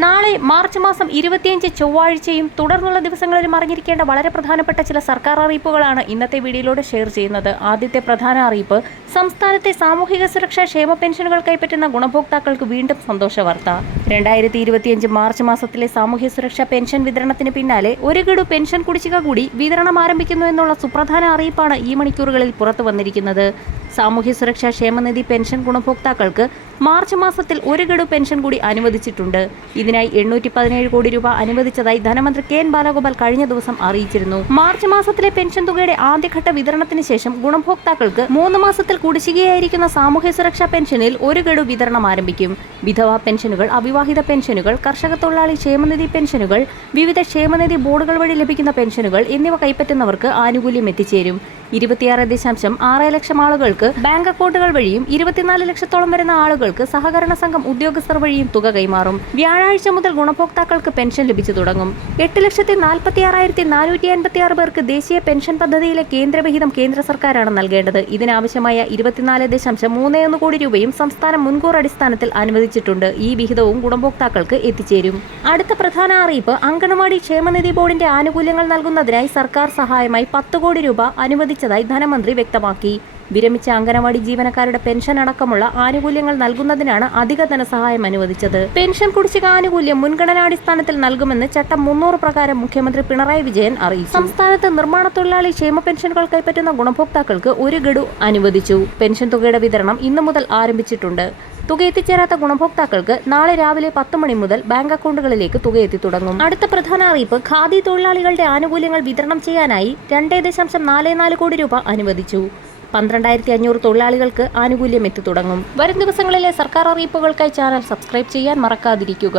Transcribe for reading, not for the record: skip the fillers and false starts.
നാളെ മാർച്ച് മാസം 25 ചൊവ്വാഴ്ചയും തുടർന്നുള്ള ദിവസങ്ങളിലും അറിഞ്ഞിരിക്കേണ്ട വളരെ പ്രധാനപ്പെട്ട ചില സർക്കാർ അറിയിപ്പുകളാണ് ഇന്നത്തെ വീഡിയോയിലൂടെ ഷെയർ ചെയ്യുന്നത്. ആദ്യത്തെ പ്രധാന അറിയിപ്പ്, സംസ്ഥാനത്തെ സാമൂഹിക സുരക്ഷാ ക്ഷേമ പെൻഷനുകൾ കൈപ്പറ്റുന്ന ഗുണഭോക്താക്കൾക്ക് വീണ്ടും സന്തോഷ വാർത്ത. 2025 മാർച്ച് മാസത്തിലെ സാമൂഹ്യ സുരക്ഷാ പെൻഷൻ വിതരണത്തിന് പിന്നാലെ ഒരു ഗഡു പെൻഷൻ കുടിശ്ശിക കൂടി വിതരണം ആരംഭിക്കുന്നു എന്നുള്ള സുപ്രധാന അറിയിപ്പാണ് ഈ മണിക്കൂറുകളിൽ പുറത്തു വന്നിരിക്കുന്നത്. സാമൂഹ്യ സുരക്ഷാ ക്ഷേമനിധി പെൻഷൻ ഗുണഭോക്താക്കൾക്ക് മാർച്ച് മാസത്തിൽ ഒരു ഗഡു പെൻഷൻ കൂടി അനുവദിച്ചിട്ടുണ്ട്. ഇതിനായി 817 കോടി രൂപ അനുവദിച്ചതായി ധനമന്ത്രി കെ എൻ ബാലഗോപാൽ കഴിഞ്ഞ ദിവസം അറിയിച്ചിരുന്നു. മാർച്ച് മാസത്തിലെ പെൻഷൻ തുകയുടെ ആദ്യഘട്ട വിതരണത്തിന് ശേഷം ഗുണഭോക്താക്കൾക്ക് 3 മാസത്തിൽ കുടിശ്ശികയായിരിക്കുന്ന സാമൂഹ്യ സുരക്ഷാ പെൻഷനിൽ ഒരു ഗഡു വിതരണം ആരംഭിക്കും. വിധവാ പെൻഷനുകൾ, അവിവാഹിത പെൻഷനുകൾ, കർഷക തൊഴിലാളി ക്ഷേമനിധി പെൻഷനുകൾ, വിവിധ ക്ഷേമനിധി ബോർഡുകൾ വഴി ലഭിക്കുന്ന പെൻഷനുകൾ എന്നിവ കൈപ്പറ്റുന്നവർക്ക് ആനുകൂല്യം എത്തിച്ചേരും. 26.6 ലക്ഷം ആളുകൾക്ക് ബാങ്ക് അക്കൗണ്ടുകൾ വഴിയും 24 ലക്ഷത്തോളം വരുന്ന ആളുകൾക്ക് സഹകരണ സംഘം ഉദ്യോഗസ്ഥർ വഴിയും തുക കൈമാറും. വ്യാഴാഴ്ച മുതൽ ഗുണഭോക്താക്കൾക്ക് പെൻഷൻ ലഭിച്ചു തുടങ്ങും. 8,46,456 പേർക്ക് ദേശീയ പെൻഷൻ പദ്ധതിയിലെ കേന്ദ്രവിഹിതം കേന്ദ്ര സർക്കാരാണ് നൽകേണ്ടത്. ഇതിനാവശ്യമായ 24.31 കോടി രൂപയും സംസ്ഥാനം മുൻകൂർ അടിസ്ഥാനത്തിൽ അനുവദിച്ചിട്ടുണ്ട്. ഈ വിഹിതവും ഗുണഭോക്താക്കൾക്ക് എത്തിച്ചേരും. അടുത്ത പ്രധാന അറിയിപ്പ്, അങ്കണവാടി ക്ഷേമനിധി ബോർഡിന്റെ ആനുകൂല്യങ്ങൾ നൽകുന്നതിനായി സർക്കാർ സഹായമായി 10 കോടി രൂപ അനുവദിച്ചതായി ധനമന്ത്രി വ്യക്തമാക്കി. വിരമിച്ച അംഗനവാടി ജീവനക്കാരുടെ പെൻഷൻ അടക്കമുള്ള ആനുകൂല്യങ്ങൾ നൽകുന്നതിനാണ് അധിക ധനസഹായം അനുവദിച്ചത്. പെൻഷൻ കുടിശ്ശിക ആനുകൂല്യം മുൻഗണനാടിസ്ഥാനത്തിൽ നൽകുമെന്ന് ചട്ടം 300 പ്രകാരം മുഖ്യമന്ത്രി പിണറായി വിജയൻ അറിയിച്ചു. സംസ്ഥാനത്ത് നിർമ്മാണ തൊഴിലാളി ക്ഷേമ പെൻഷനുകൾ കൈപ്പറ്റുന്ന ഗുണഭോക്താക്കൾക്ക് ഒരു ഗഡു അനുവദിച്ചു. പെൻഷൻ തുകയുടെ വിതരണം ഇന്നു മുതൽ ആരംഭിച്ചിട്ടുണ്ട്. തുക എത്തിച്ചേരാത്ത ഗുണഭോക്താക്കൾക്ക് നാളെ രാവിലെ 10 മണി മുതൽ ബാങ്ക് അക്കൗണ്ടുകളിലേക്ക് തുക എത്തി തുടങ്ങും. അടുത്ത പ്രധാന അറിയിപ്പ്, ഖാദി തൊഴിലാളികളുടെ ആനുകൂല്യങ്ങൾ വിതരണം ചെയ്യാനായി 2.44 കോടി രൂപ അനുവദിച്ചു. 12,500 തൊഴിലാളികൾക്ക് ആനുകൂല്യം എത്തി തുടങ്ങും. വരും ദിവസങ്ങളിലെ സർക്കാർ അറിയിപ്പുകൾക്കായി ചാനൽ സബ്സ്ക്രൈബ് ചെയ്യാൻ മറക്കാതിരിക്കുക.